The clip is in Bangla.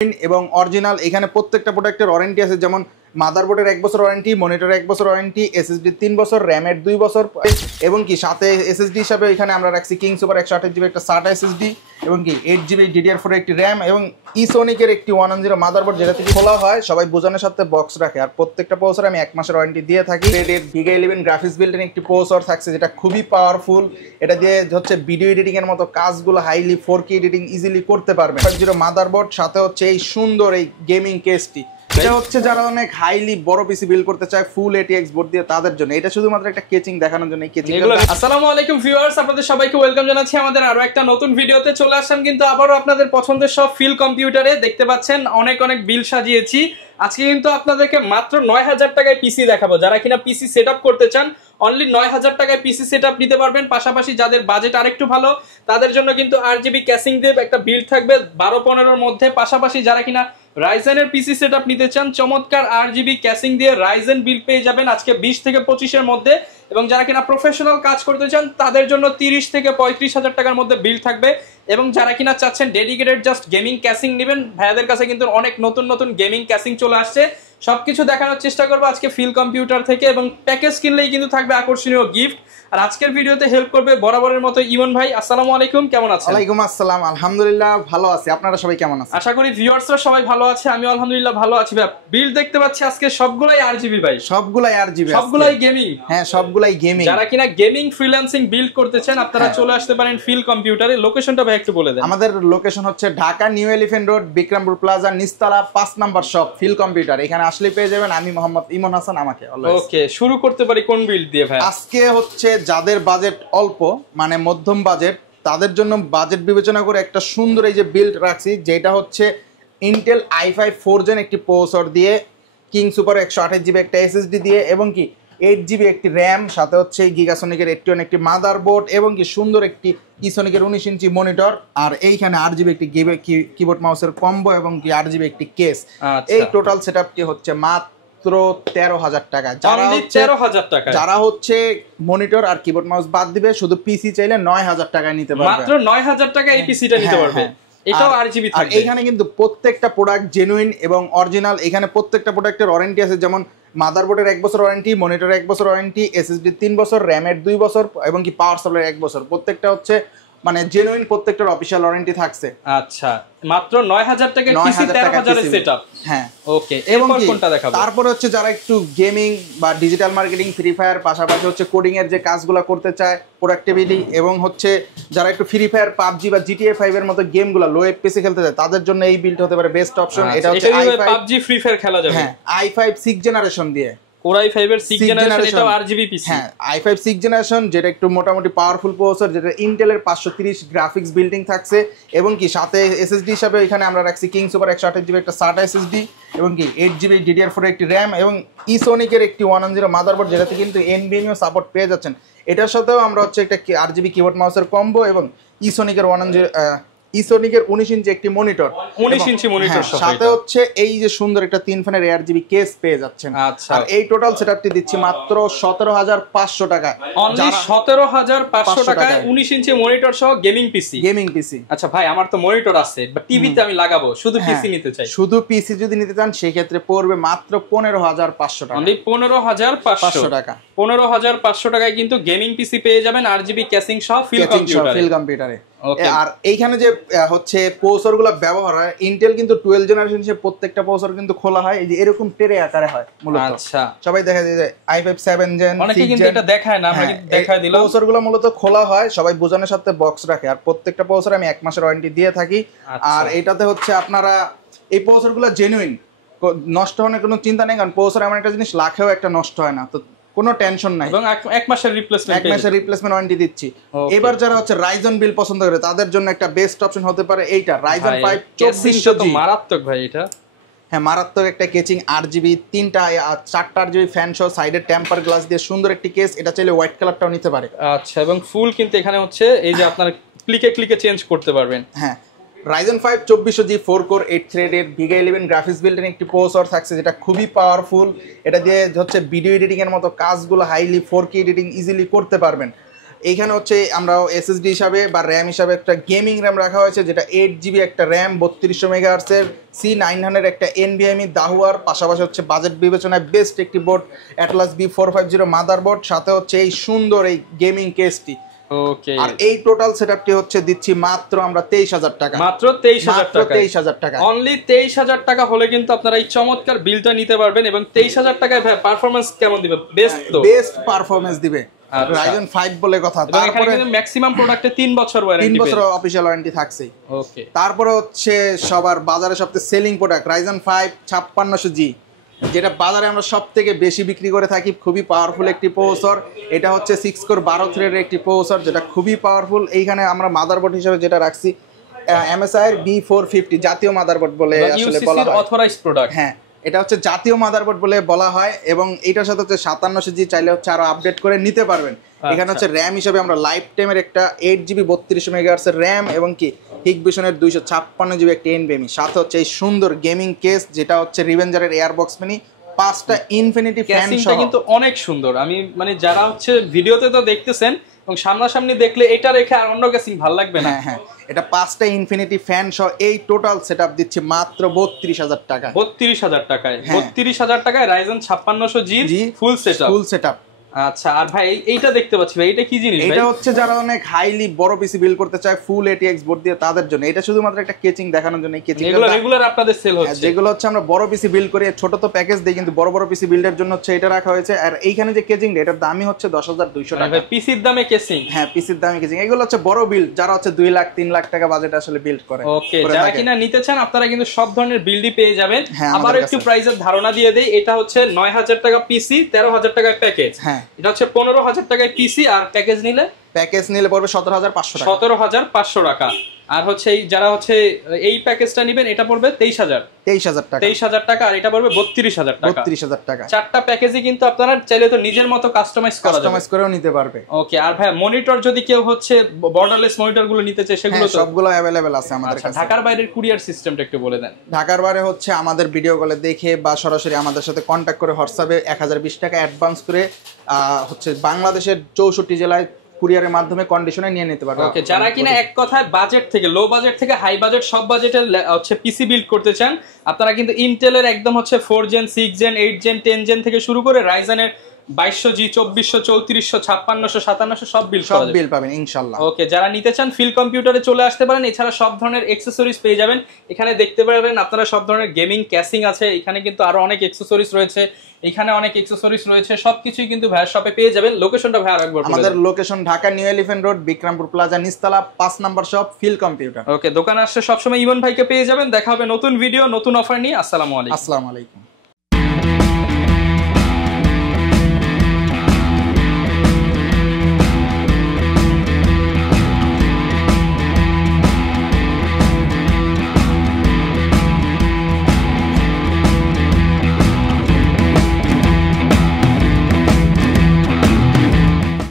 এবং অরিজিনাল এখানে প্রত্যেকটা প্রোডাক্টের ওয়ারেন্টি আছে, যেমন মাদারবোর্ডের 1 বছর ওয়ারেন্টি, মনিটরের 1 বছর ওয়ারেন্টি, এসএসডি 3 বছর, র্যামের 2 বছর এবং কি সাথে এসএসডি হিসাবে এখানে আমরা রাখছি কিং সুপার 128 জিবি একটা SATA এসএসডি এবং কি 8 জিবি DDR4 একটি র্যাম এবং ইসোনিকের একটি 110 মাদারবোর্ড, যেটা থেকে খোলা হয় সবাই বোঝানোর সাথে বক্স রাখে। আর প্রত্যেকটা প্রসেসরে আমি 1 মাসের ওয়ারেন্টি দিয়ে থাকি। Vega 11 গ্রাফিক্স বিল্ড ইন একটি প্রসেসর থাকছে, যেটা খুবই পাওয়ারফুল। এটা দিয়ে হচ্ছে ভিডিও এডিটিং এর মতো কাজগুলো হাইলি 4K এডিটিং ইজিলি করতে পারবেন। 0 মাদারবোর্ড সাথে হচ্ছে এই সুন্দর এই গেমিং কেসটি, এটা হচ্ছে যারা অনেক হাইলি বড় পিসি বিল্ড করতে চায় ফুল ATX বোর্ড দিয়ে তাদের জন্য। এটা শুধুমাত্র একটা কেচিং দেখানোর জন্য এই কেচিং। আসসালামু আলাইকুম ভিউয়ার্স, আপনাদের সবাইকে ওয়েলকাম জানাচ্ছি আমাদের আরো একটা নতুন ভিডিওতে। চলে আসলাম কিন্তু আবারও আপনাদের পছন্দের সব ফিল কম্পিউটারে। দেখতে পাচ্ছেন অনেক অনেক বিল সাজিয়েছি। আজকে কিন্তু আপনাদেরকে মাত্র 9000 টাকায় পিসি দেখাবো। যারা কিনা পিসি সেটআপ করতে চান অনলি 9000 টাকায় পিসি সেটআপ নিতে পারবেন। পাশাপাশি যাদের বাজেট আরেকটু ভালো তাদের জন্য কিন্তু 8GB ক্যাসিং দিয়ে একটা বিল্ড থাকবে 12-15 মধ্যে। পাশাপাশি যারা কিনা রাইজেনের পিসি সেটআপ নিতে চান চমৎকার 8GB ক্যাসিং দিয়ে রাইজেন বিল্ড পেয়ে যাবেন আজকে 20 থেকে 25 এর মধ্যে। এবং যারা কিনা প্রফেশনাল কাজ করতে চান তাদের জন্য 30 থেকে 35,000 টাকার মধ্যে বিল্ড থাকবে। এবং যারা কিনা চাচ্ছেন ডেডিকেটেড জাস্ট গেমিং ক্যাসিং নেবেন, ভাইয়াদের কাছে কিন্তু অনেক নতুন নতুন গেমিং ক্যাসিং চলে আসছে। সবকিছু দেখানোর চেষ্টা করবো আজকে ফিল কম্পিউটার থেকে। এবং প্যাকেজ কিনলেই কিন্তু থাকবে আকর্ষণীয় গিফট। আর আজকের ভিডিওতে হেল্প করবে বরাবরের মতো ইমন ভাই। আসসালামু আলাইকুম, কেমন আছেন? ওয়ালাইকুম আসসালাম, আলহামদুলিল্লাহ ভালো আছি। আপনারা সবাই কেমন আছেন? আশা করি ভিউয়ার্সরা সবাই ভালো আছে, আমি আলহামদুলিল্লাহ ভালো আছি। ভাই বিল্ড দেখতে পাচ্ছি আজকে সবগুলাই 8GB ভাই, সবগুলাই 8GB, সবগুলাই গেমিং। হ্যাঁ সবগুলাই গেমিং। যারা কিনা গেমিং ফ্রিল্যান্সিং বিল্ড করতে চান আপনারা চলে আসতে পারেন ফিল কম্পিউটারে। লোকেশনটা ভাই একটু বলে দেন। আমাদের লোকেশন হচ্ছে Dhaka new elephant road, Bikrampur plaza, নিচতলা 5 নাম্বার শপ ফিল কম্পিউটার। এখানে আসলে পেয়ে যাবেন আমি মোহাম্মদ ইমন হাসান আমাকে। ওকে, শুরু করতে পারি কোন বিল্ড দিয়ে ভাই? আজকে হচ্ছে যাদের বাজেট অল্প মানে মধ্যম বাজেট তাদের জন্য বাজেট বিবেচনা করে একটা সুন্দর এই যে বিল্ড রাখছি, যেটা হচ্ছে ইন্টেল i5 4 জেন একটি প্রসেসর দিয়ে কিং সুপার 128 জিবি একটা এসএসডি দিয়ে এবং কি 8 জিবি একটি র্যাম, সাথে হচ্ছে গিগাসনিকের একটি মাদারবোর্ড এবং কি সুন্দর একটি ইসোনিকের 19 ইঞ্চি মনিটর। আর এইখানে 8 জিবি একটি কিবোর্ড মাউসের কম্বো এবং কি 8 জিবি একটি কেস। এই টোটাল সেটআপটি হচ্ছে মাত্র 13,000 টাকা। যারা হচ্ছে মনিটর আর কিবোর্ড মাউস বাদ দিবে শুধু পিসি চাইলে 9,000 টাকায় নিতে পারবে। মাত্র 9,000 টাকা এই পিসিটা নিতে পারবে। এটাও 8GB থাকবে। এখানে কিন্তু প্রত্যেকটা প্রোডাক্ট জেনুইন এবং অরিজিনাল। এখানে প্রত্যেকটা প্রোডাক্টের ওয়ারেন্টি আছে, যেমন মাদারবোর্ডের 1 বছর ওয়ারেন্টি, মনিটরের 1 বছর ওয়ারেন্টি, এসএসডি 3 বছর, র্যামের 2 বছর এবং কি পাওয়ার সাপ্লাইয়ের 1 বছর। প্রত্যেকটা হচ্ছে মানে জেনুইন, প্রত্যেকটার অফিশিয়াল ওয়ারেন্টি থাকছে। আচ্ছা, মাত্র 9,000 টাকায় পিসি 13,000 এর সেটআপ। হ্যাঁ ওকে, এবং কোনটা দেখাবো? তারপর হচ্ছে যারা একটু গেমিং বা ডিজিটাল মার্কেটিং, ফ্রি ফায়ার পাশাপাশি হচ্ছে কোডিং এর যে কাজগুলো করতে চায় প্রোডাক্টিভিটি, এবং হচ্ছে যারা একটু ফ্রি ফায়ার, পাবজি বা জিটিএ 5 এর মতো গেমগুলো লো এফপিএস খেলতে চায় তাদের জন্য এই বিল্ড হতে পারে বেস্ট অপশন। এটা হচ্ছে i5 পাবজি ফ্রি ফায়ার খেলা যাবে। হ্যাঁ, i5 6 জেনারেশন দিয়ে, Core i5 এর 6 জেনারেশন, এটাও 8GB পিসি। হ্যাঁ, i5 6 জেনারেশন, যেটা একটু মোটামুটি পাওয়ারফুল প্রসেসর, যেটা ইন্টেলের 530 গ্রাফিক্স বিল্ডিং থাকছে এবং কি সাথে এসএসডি হিসাবে এখানে আমরা রাখছি কিং সুপার 128 জিবি একটা SATA এসএসডি এবং কি 8 জিবি DDR4 একটি র্যাম এবং ইসোনিকের একটি 110 মাদারবোর্ড, যেটাতে কিন্তু NVMe সাপোর্ট পেয়ে যাচ্ছেন। এটার সাথেও আমরা হচ্ছে একটা 8GB কিবোর্ড মাউসের কম্বো এবং ইসোনিকের 19 ইঞ্চি একটি মনিটর, 19 ইঞ্চি মনিটর সাথে হচ্ছে এই যে সুন্দর একটা 3 ফ্যানের 8GB কেস পেয়ে যাচ্ছেন। আচ্ছা, আর এই টোটাল সেটআপটি দিচ্ছি মাত্র 17,500 টাকায়। অনলি 17,500 টাকায় 19 ইঞ্চি মনিটর সহ গেমিং পিসি। আচ্ছা ভাই, আমার তো মনিটর আছে বাট টিভিতে আমি লাগাবো, শুধু পিসি নিতে চাই। শুধু পিসি যদি নিতে চান সেই ক্ষেত্রে পড়বে মাত্র 15,500 টাকা। অনলি 15,500 টাকা। 15,500 টাকায় কিন্তু গেমিং পিসি পেয়ে যাবেন 8GB ক্যাসিং সহ ফিল কম্পিউটারে। আর এইখানে যে হচ্ছে প্রসেসরগুলো ব্যবহার হয়, ইন্টেল কিন্তু 12 জেনারেশন হিসেবে প্রত্যেকটা প্রসেসর কিন্তু খোলা হয় এই যে এরকম ট্রে আকারে হয় মূলত। আচ্ছা, সবাই দেখা যায় যে i5 7 জেন, অনেকে কিন্তু এটা দেখায় না, আমরা কিন্তু দেখায় দিলাম। প্রসেসরগুলো মূলত খোলা হয়, সবাই বোঝানোর সাথে বক্স রাখে। আর প্রত্যেকটা প্রসেসরে আমি 1 মাসের ওয়ারেন্টি দিয়ে থাকি। আর এটাতে হচ্ছে আপনারা এই প্রসেসরগুলো জেনুইন, নষ্ট হওয়ার কোনো চিন্তা নেই, কারণ প্রসেসর এমন একটা জিনিস লাখেও একটা নষ্ট হয় না, তো কোনো টেনশন নাই। এবং 1 মাসের রিপ্লেসমেন্ট ওয়ারেন্টি দিচ্ছি। এবার যারা হচ্ছে রাইজন বিল পছন্দ করে তাদের জন্য একটা বেস্ট অপশন হতে পারে এইটা, রাইজন 5 2400G। মারাত্মক ভাই এটা। হ্যাঁ, মারাত্মক একটা কেচিং, 8GB 4টা 8GB ফ্যান সহ সাইডে টেম্পার গ্লাস দিয়ে সুন্দর একটি কেস। এটা চাইলে হোয়াইট কালারটাও নিতে পারে। আচ্ছা, এবং ফুল কিন্তু এখানে হচ্ছে এই যে আপনারা ক্লিকে চেঞ্জ করতে পারবেন। হ্যাঁ, Ryzen 5 2400G 4 কোর 8 থ্রেডের Vega 11 গ্রাফিক্স বিল্ড ইন একটি প্রসেসর থাকছে, যেটা খুবই পাওয়ারফুল। এটা দিয়ে হচ্ছে ভিডিও এডিটিং এর মতো কাজগুলো হাইলি 4K এডিটিং ইজিলি করতে পারবেন। এইখানে হচ্ছে আমরা এসএসডি হিসাবে বা র্যাম হিসাবে একটা গেমিং র্যাম রাখা হয়েছে, যেটা 8GB একটা র্যাম 3200 মেগাহার্টজের C900 একটা NVMe দাহুয়ার, পাশাপাশি হচ্ছে বাজেট বিবেচনায় বেস্ট একটি বোর্ড অ্যাটলাস B450 মাদারবোর্ড, সাথে হচ্ছে এই সুন্দর এই গেমিং কেসটি। ওকে, আর এই টোটাল সেটআপটি হচ্ছে দিচ্ছি মাত্র আমরা 23000 টাকা, মাত্র 23000 টাকা, 23000 টাকা অনলি 23000 টাকা হলে কিন্তু আপনারা এই চমৎকার বিলটা নিতে পারবেন। এবং 23000 টাকায় ভাই পারফরম্যান্স কেমন দিবে? বেস্ট তো, বেস্ট পারফরম্যান্স দিবে, Ryzen 5 বলে কথা। তারপরে কিন্তু ম্যাক্সিমাম প্রোডাক্টে 3 বছর ওয়ারেন্টি, 3 বছর অফিশিয়াল ওয়ারেন্টি থাকছেই। ওকে, তারপরে হচ্ছে সবার বাজারে সবচেয়ে সেলিং প্রোডাক্ট Ryzen 5 5600G, যেটা বাজারে আমরা সব থেকে বেশি বিক্রি করে থাকি। খুবই পাওয়ারফুল একটি প্রসেসর, এটা হচ্ছে 6 কোর 12 থ্রেডের একটি প্রসেসর, যেটা খুবই পাওয়ারফুল। এইখানে আমরা মাদারবোর্ড হিসেবে যেটা রাখছি MSI এর B450 জাতীয় মাদারবোর্ড বলে আসলে বলা হয়, অথরাইজড প্রোডাক্ট। হ্যাঁ, এটা হচ্ছে জাতীয় মাদারবোর্ড বলে বলা হয়। এবং এটার সাথে হচ্ছে 5700G চাইলে হচ্ছে আরো আপডেট করে নিতে পারবেন। এখানে হচ্ছে র্যাম হিসেবে আমরা লাইফ টাইমের একটা 8GB 3200 মেগাহার্টজের র্যাম এবং কি হিগবিশনের 256GB একটা NVMe, সাথে হচ্ছে এই সুন্দর গেমিং কেস, যেটা হচ্ছে রিভেঞ্জারের এয়ারবক্স মিনি, 5টা ইনফিনিটি ফ্যান সহ। কিন্তু অনেক সুন্দর। আমি মানে যারা হচ্ছে ভিডিওতে তো দেখতেছেন এবং সামনাসামনি দেখলে এটা রেখে আর অন্য কেসিং ভালো লাগবে না। হ্যাঁ, এটা 5টা ইনফিনিটি ফ্যান সহ এই টোটাল সেটআপ দিচ্ছে মাত্র 32000 টাকা। 32000 টাকায়, 32000 টাকায় Ryzen 5600G ফুল সেটআপ। আচ্ছা, আর ভাই এইটা দেখতে পাচ্ছি ভাই, এটা কি জিনিস? এটা হচ্ছে যারা অনেক হাইলি বড় পিসি বিল্ড করতে চায় ফুল ATX বোর্ড দিয়ে, তাদের জন্য এটা শুধুমাত্র একটা কেচিং দেখানোর জন্য। এই কেচিং এগুলো রেগুলার আপনাদের সেল হচ্ছে? যেগুলো হচ্ছে আমরা বড় পিসি বিল্ড করি, ছোট তো প্যাকেজ দেই, কিন্তু বড় বড় পিসি বিল্ডের জন্য হচ্ছে এটা রাখা হয়েছে। আর এইখানে যে কেচিং এটার দামই হচ্ছে 10200 টাকা। ভাই পিসির দামে কেচিং? হ্যাঁ, পিসির দামে কেচিং। এগুলো হচ্ছে বড় বিল্ড, যারা হচ্ছে 2 লাখ 3 লাখ টাকা বাজেট আসলে বিল্ড করে। ওকে, যারা কিনা নিতে চান আপনারা কিন্তু সব ধরনের বিল্ডই পেয়ে যাবেন। আবার একটু প্রাইসের ধারণা দিয়ে দেই, এটা হচ্ছে 9000 টাকা পিসি, 13000 টাকা প্যাকেজ। হ্যাঁ, এটা হচ্ছে 15000 টাকায় পিসি, আর প্যাকেজ নিলে পড়বে 17500 টাকা। 17500 টাকা। আর হচ্ছে এই যারা হচ্ছে এই প্যাকেজটা নেবেন, এটা পড়বে 23000 টাকা। 23000 টাকা, আর এটা পড়বে 32000 টাকা। 32000 টাকা। চারটা প্যাকেজই কিন্তু আপনারা চাইলে তো নিজের মতো কাস্টমাইজ করেও নিতে পারবে। ওকে, আর ভাই মনিটর যদি কেউ হচ্ছে বর্ডারলেস মনিটর গুলো নিতে চায়, সেগুলো সবগুলো अवेलेबल আছে আমাদের কাছে। ঢাকার বাইরের কুরিয়ার সিস্টেমটা একটু বলে দেন। ঢাকার বাইরে হচ্ছে আমাদের ভিডিও কলে দেখে বা সরাসরি আমাদের সাথে কন্ট্যাক্ট করে হোয়াটসঅ্যাপে 1020 টাকা অ্যাডভান্স করে হচ্ছে বাংলাদেশের 64 জেলায় কুরিয়ারের মাধ্যমে কন্ডিশনে নিয়ে নিতে পারবে। ওকে, যারা কিনা এক কথায় বাজেট থেকে লো বাজেট থেকে হাই বাজেট সব বাজেটের হচ্ছে পিসি বিল্ড করতে চান, আপনারা কিন্তু ইন্টেলের একদম হচ্ছে 4 জেন 6 জেন 8 জেন 10 জেন থেকে শুরু করে রাইজেনের 2200G 2400 3400 5600 5700 সব বিল পাবেন ইনশাআল্লাহ। ওকে, যারা নিতে চান ফিল কম্পিউটারে চলে আসতে পারেন। এছাড়া সব ধরনের অ্যাকসেসরিজ পেয়ে যাবেন এখানে, দেখতে পারবেন আপনারা সব ধরনের গেমিং ক্যাসিং আছে এখানে, কিন্তু আরো অনেক অ্যাকসেসরিজ রয়েছে এখানে, অনেক অ্যাকসেসরিজ রয়েছে, সবকিছুই কিন্তু ভাইয়ের শপে পেয়ে যাবেন। লোকেশনটা ভাই আরেকবার বলুন। আমাদের location Dhaka new elephant road Bikrampur plaza নিচতলা 5 number shop feel computer. Okay, দোকানে আসলে সবসময় ইমন ভাইকে পেয়ে যাবেন। দেখা হবে নতুন ভিডিও নতুন অফার নিয়ে। আসসালামু আলাইকুম।